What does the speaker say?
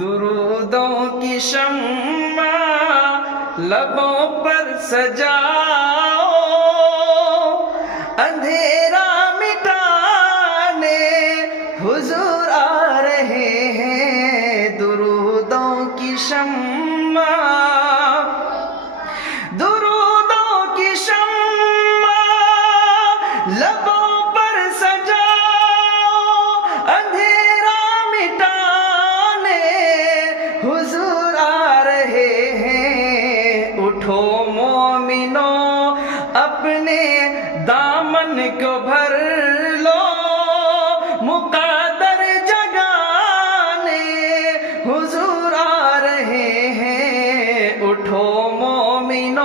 درودوں کی شمع لبوں پر سجاؤ، اندھیرا مٹانے حضور آ رہے ہیں۔ درودوں کی شمع، درودوں کی شمع لبوں پر سجاؤ، اندھیرا مٹانے حضور آ رہے ہیں۔ اٹھو مومنو اپنے دامن کو بھر لو، مقدر جگانے حضور آ رہے ہیں۔ اٹھو مومنو